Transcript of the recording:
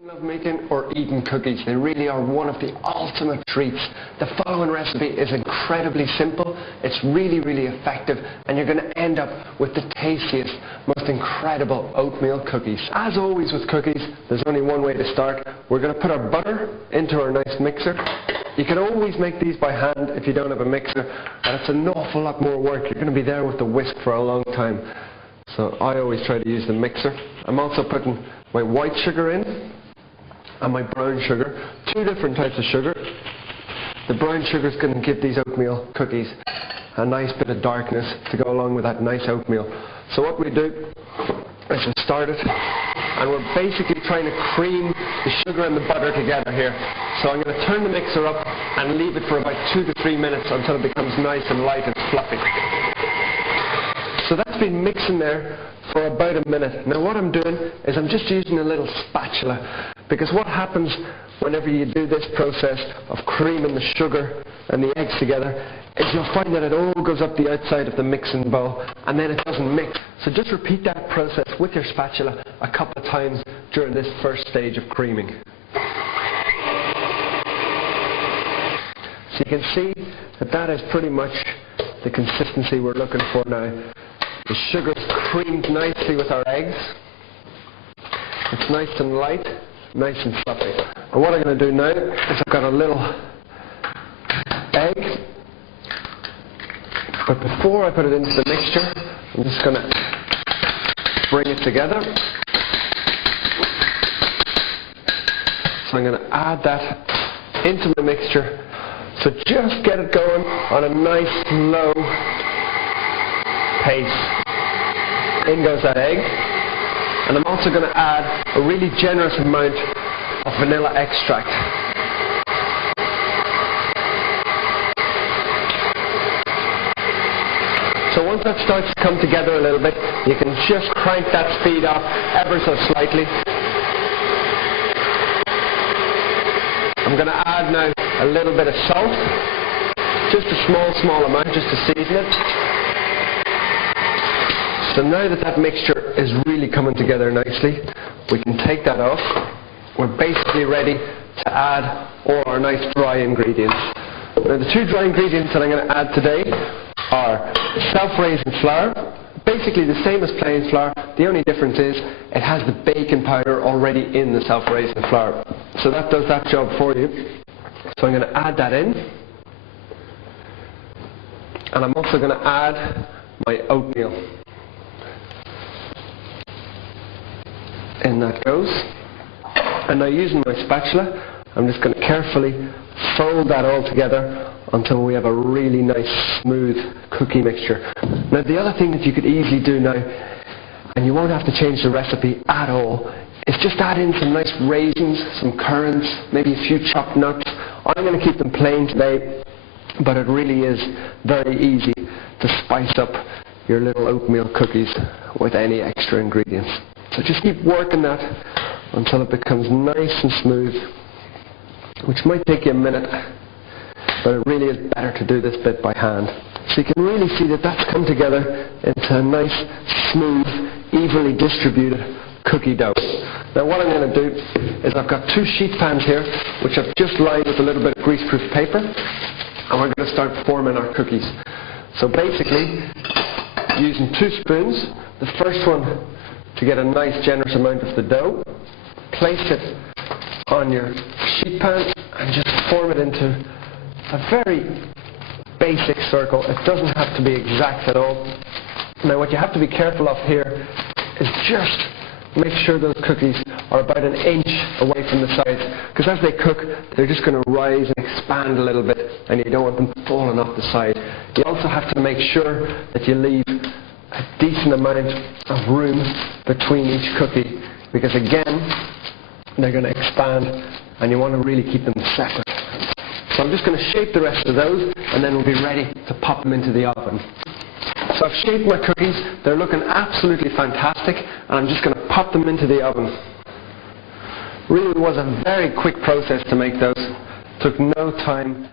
Love making or eating cookies. They really are one of the ultimate treats. The following recipe is incredibly simple, it's really effective, and you're going to end up with the tastiest, most incredible oatmeal cookies. As always with cookies, there's only one way to start. We're going to put our butter into our nice mixer. You can always make these by hand if you don't have a mixer, and it's an awful lot more work. You're going to be there with the whisk for a long time. So I always try to use the mixer. I'm also putting my white sugar in and my brown sugar, two different types of sugar. The brown sugar is going to give these oatmeal cookies a nice bit of darkness to go along with that nice oatmeal. So what we do is we start it, and we're basically trying to cream the sugar and the butter together here. So I'm going to turn the mixer up and leave it for about 2 to 3 minutes until it becomes nice and light and fluffy. So that's been mixing there for about a minute. Now what I'm doing is I'm just using a little spatula, because what happens whenever you do this process of creaming the sugar and the eggs together is you'll find that it all goes up the outside of the mixing bowl and then it doesn't mix. So just repeat that process with your spatula a couple of times during this first stage of creaming. So you can see that that is pretty much the consistency we're looking for now. The sugar's creamed nicely with our eggs. It's nice and light, nice and fluffy. And what I'm going to do now is I've got a little egg, but before I put it into the mixture, I'm just going to bring it together. So I'm going to add that into the mixture. So just get it going on a nice low pace. In goes that egg, and I'm also going to add a really generous amount of vanilla extract. So once that starts to come together a little bit, you can just crank that speed up ever so slightly. I'm going to add now a little bit of salt, just a small amount, just to season it. So now that that mixture is really coming together nicely, we can take that off. We're basically ready to add all our nice dry ingredients. Now the two dry ingredients that I'm going to add today are self-raising flour, basically the same as plain flour. The only difference is it has the baking powder already in the self-raising flour. So that does that job for you. So I'm going to add that in. And I'm also going to add my oatmeal. In that goes. And now using my spatula, I'm just going to carefully fold that all together until we have a really nice smooth cookie mixture. Now the other thing that you could easily do now, and you won't have to change the recipe at all, is just add in some nice raisins, some currants, maybe a few chopped nuts. I'm going to keep them plain today, but it really is very easy to spice up your little oatmeal cookies with any extra ingredients. So just keep working that until it becomes nice and smooth, which might take you a minute, but it really is better to do this bit by hand. So you can really see that that's come together into a nice, smooth, evenly distributed cookie dough. Now what I'm going to do is I've got 2 sheet pans here, which I've just lined with a little bit of greaseproof paper, and we're going to start forming our cookies. So basically, using 2 spoons, the first one to get a nice generous amount of the dough, place it on your sheet pan and just form it into a very basic circle. It doesn't have to be exact at all. Now what you have to be careful of here is just make sure those cookies are about 1 inch away from the sides, because as they cook they're just going to rise and expand a little bit, and you don't want them falling off the side. You also have to make sure that you leave a decent amount of room between each cookie, because again they're going to expand and you want to really keep them separate. So I'm just going to shape the rest of those, and then we'll be ready to pop them into the oven. So I've shaped my cookies, they're looking absolutely fantastic, and I'm just going to pop them into the oven. Really was a very quick process to make those, took no time.